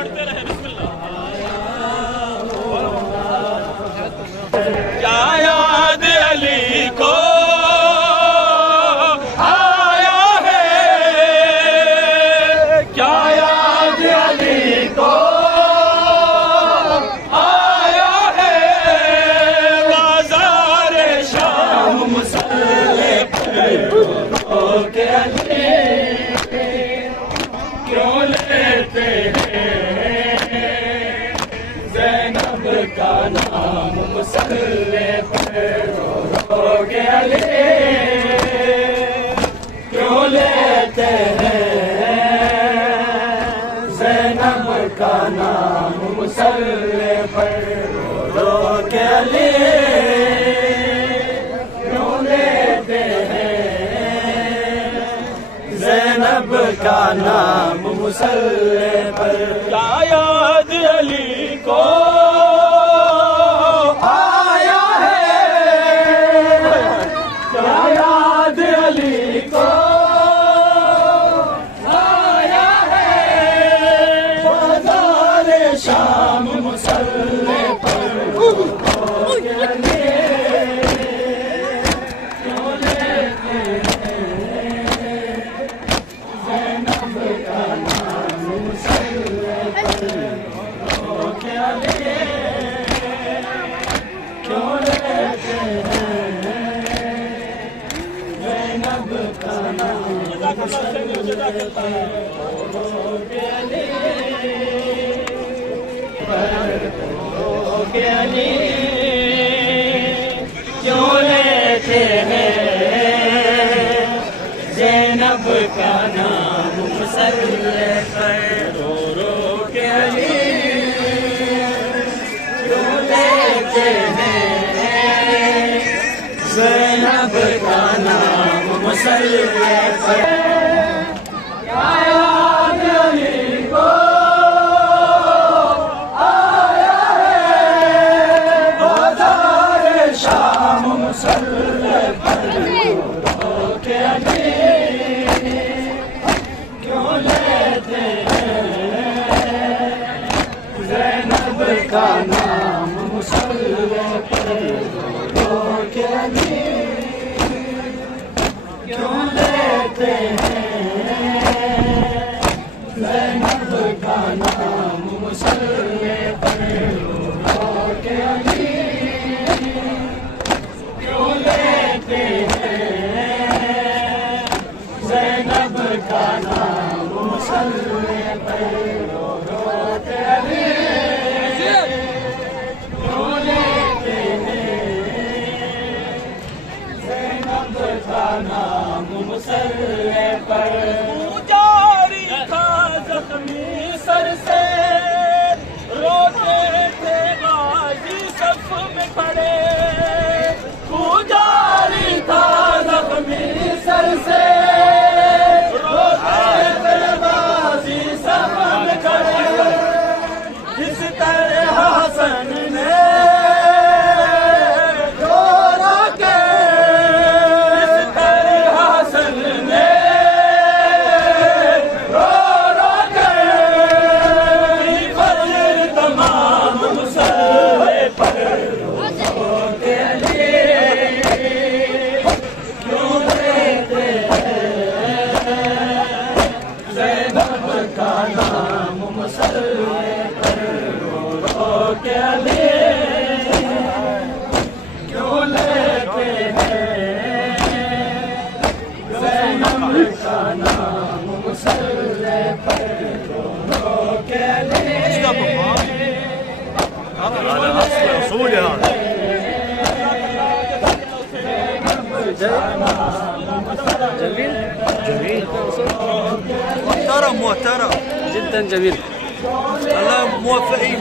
پڑھتے رہے. بسم اللہ. کیا یاد علی کو آیا ہے، کیا یاد علی کو آیا ہے، بازار شام مسلح پر رو کے علی کیوں لیتے ہیں زینب کا نام مسلح پر رو رو کے علی کیوں لیتے ہیں زینب کا نام مسلح پر رو رو کے علی کیوں لیتے ہیں زینب کا نام مسلح پر. کیا یاد علی کو آیا ہے، کیا یاد علی کو آیا ہے، بازار شام مسلح پر رو کے علی کیوں لیتے ہیں زینب کا نام مسلح پر رو کے علی کیوں لیتے ہیں زینب کا نام مسلح پر رو کے علی رو کے علی کیوں لیتے ہیں زینب کا نام مسلح پر رو رو کے علی کیوں لیتے ہیں زینب کا نام مسلح پر. کیا یاد علی کو آیا ہے، بازار شام مسلح پر رو کے علی کیوں لیتے ہیں زینب کا نام مسلح پر رو کے علی کیوں لیتے ہیں زینب کا نام مسلح پر رو کے علی کیوں لیتے ہیں زینب کا نام مسلح پر رو کے علی کیوں لیتے ہیں زینب کا نام مسلح پر. جاری تھا زخمی سر سے روتے تھے غازی صف میں کھڑے، جاری تھا زخمی سر سے روتے تھے غازی صف میں کھڑے، اس طرح حسن نے کے علی کیوں لیتے ہیں زینب کا نام مسلح پر رو کے علی هذا اصل اصولي هذا. جميل جميل محترم محترم جدا جميل. الله موفقين.